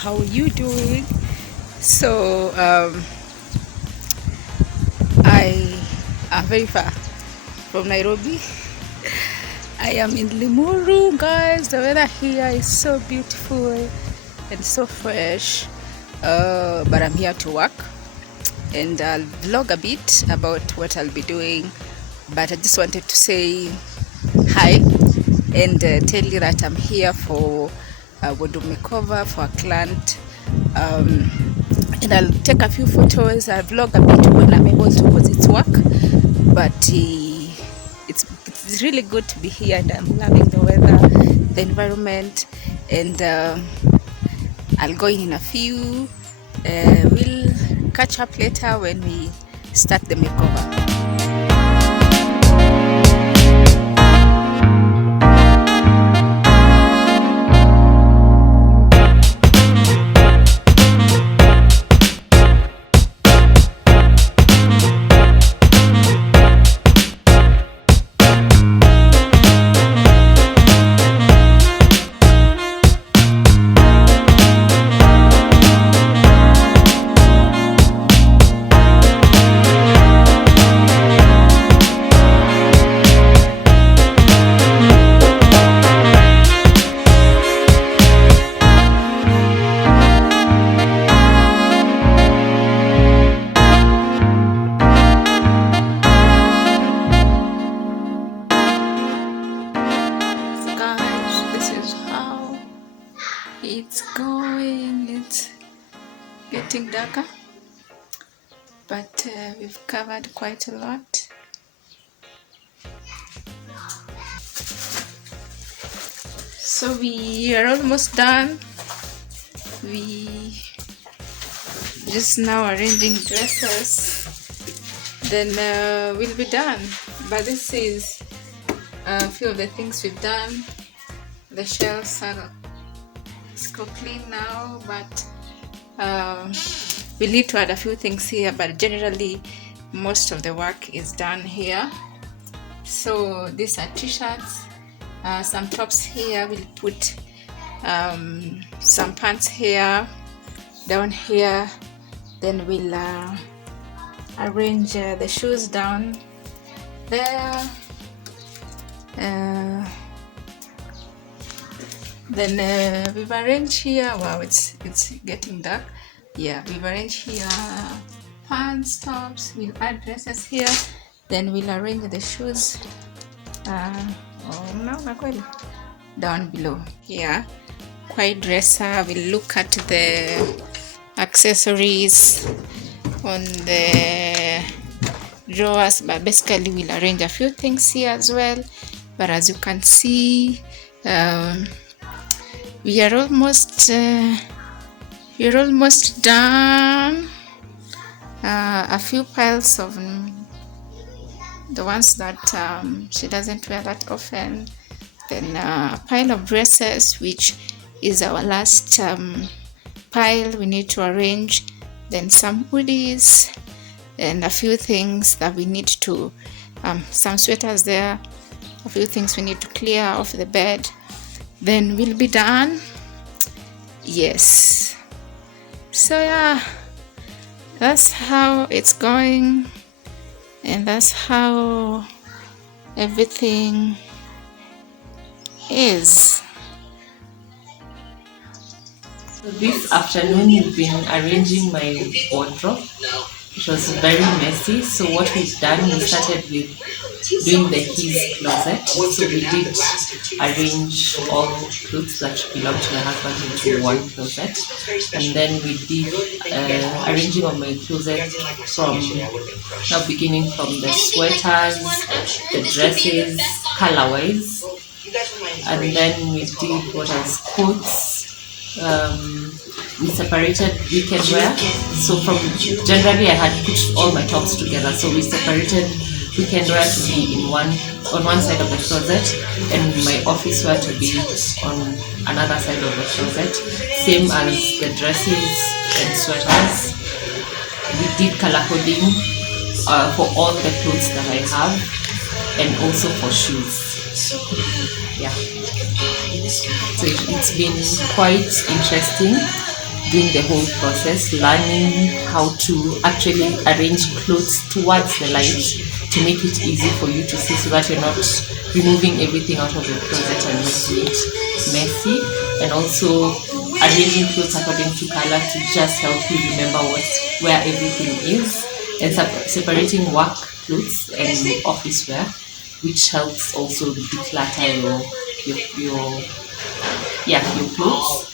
how are you doing? So I am very far from Nairobi. I am in Limuru, guys. The weather here is so beautiful and so fresh. But I'm here to work, and I'll vlog a bit about what I'll be doing. But I just wanted to say hi and tell you that I'm here for Makeover for a client. And I'll take a few photos. I'll vlog a bit when I'm able to, because it's work. But it's really good to be here, and I'm loving the weather, the environment, and I'll go in a few. We'll catch up later when we start the makeover. It's going, it's getting darker, but we've covered quite a lot. So we are almost done. We just now arranging dresses, then we'll be done. But this is a few of the things we've done. The shelves are go clean now, but we need to add a few things here, but generally most of the work is done here. So these are t-shirts, some tops here. We'll put some pants here, down here, then we'll arrange the shoes down there. Then we've arranged here, wow, it's getting dark. Yeah, we've arranged here pants, tops. We'll add dresses here, then we'll arrange the shoes down below here. Quite dresser, we'll look at the accessories on the drawers, but basically we'll arrange a few things here as well. But as you can see, we are almost done. A few piles of the ones that she doesn't wear that often, then a pile of dresses, which is our last pile we need to arrange, then some hoodies and a few things that we need to some sweaters there, a few things we need to clear off the bed, then we'll be done. Yes, so yeah, that's how it's going, and that's how everything is. So this afternoon we've been arranging my wardrobe. It was very messy, so what we've done, we started with doing the his closet. So we did arrange all clothes that belong to my husband into one closet, and then we did arranging of my closet from now, beginning from the sweaters, the dresses, colorways, and then we did what else, coats. We separated weekend wear. So from generally I had put all my tops together, so we separated weekend wear to be in on one side of the closet, and my office wear to be on another side of the closet, same as the dresses and sweaters. We did color coding for all the clothes that I have, and also for shoes. Yeah, so it's been quite interesting. doing the whole process, learning how to actually arrange clothes towards the light to make it easy for you to see, so that you're not removing everything out of the closet and making it messy. And also arranging clothes according to color to just help you remember where everything is, and separating work clothes and office wear, which helps also declutter your clothes.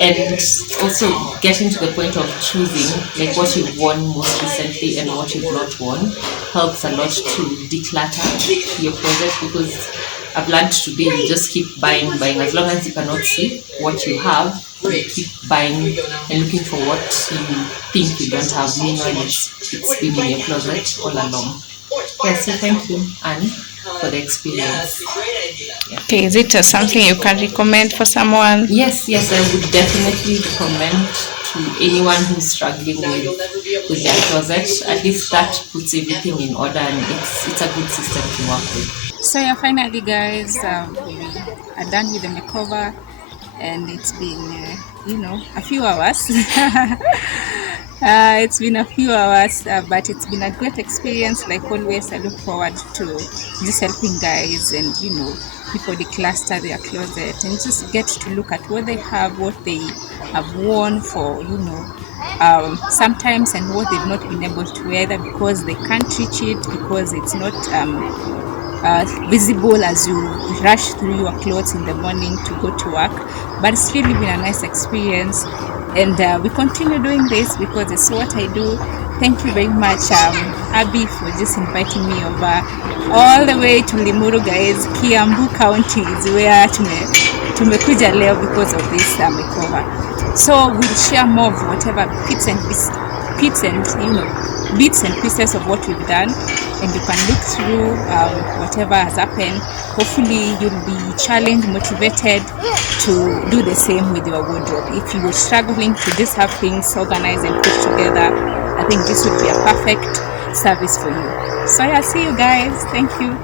And also getting to the point of choosing like what you've worn most recently and what you've not worn helps a lot to declutter your closet, because I've learned today you just keep buying. As long as you cannot see what you have, you keep buying and looking for what you think you don't have, meanwhile it's been in your closet all along. Yes, so thank you, Anne, for the experience. Yeah. Okay, is it something you can recommend for someone? Yes, I would definitely recommend to anyone who's struggling with their closet. At least that puts everything in order, and it's a good system to work with. So yeah, finally guys, we are done with the makeover, and it's been a few hours. It's been a few hours, but it's been a great experience. Like always, I look forward to just helping guys and people declutter their closet and just get to look at what they have, what they have worn for sometimes, and what they've not been able to wear, either because they can't reach it, because it's not visible as you rush through your clothes in the morning to go to work. But it's really been a nice experience, and we continue doing this because it's what I do. Thank you very much, Abby, for just inviting me over all the way to Limuru, guys. Kiambu County is where tumekuja leo because of this makeover. So we'll share more of whatever bits and pieces of what we've done, and you can look through whatever has happened. Hopefully you'll be challenged, motivated to do the same with your wardrobe. If you were struggling to just have things organized and put together, I think this would be a perfect service for you. So yeah, see you guys. Thank you.